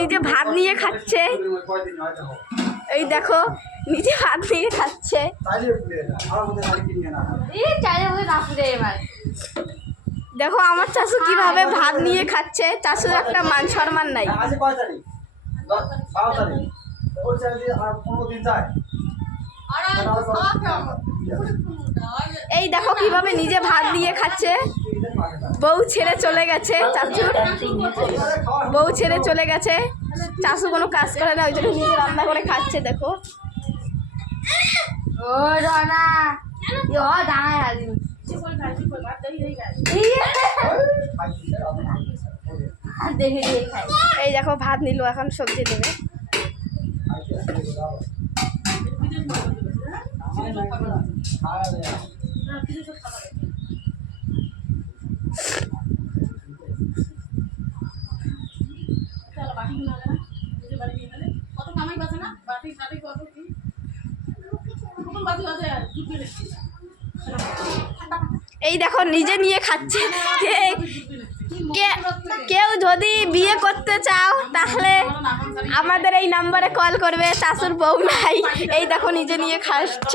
নিজে ভাত নিয়ে খাচ্ছে। এই দেখো নিজে ভাত নিয়ে খাচ্ছে। দেখো আমার চাচু কিভাবে ভাত নিয়ে খাচ্ছে। চাচুর একটা মান সম্মান নাই। এই দেখো কিভাবে নিজে ভাত দিয়ে খাচ্ছে। বউ ছেড়ে চলে গেছে, চাচু বউ ছেড়ে চলে গেছে। চাচু কোনো কাজ করে না, ওই জন্য নিজে রান্না করে খাচ্ছে। দেখো এই দেখো ভাত নিল, এখন সবজি দেবে। এই দেখো নিজে নিয়ে খাচ্ছে। কেউ যদি বিয়ে করতে চাও তাহলে আমাদের এই নাম্বারে কল করবে। চাচুর বউ নাই, এই দেখো নিজে নিয়ে খাচ্ছে।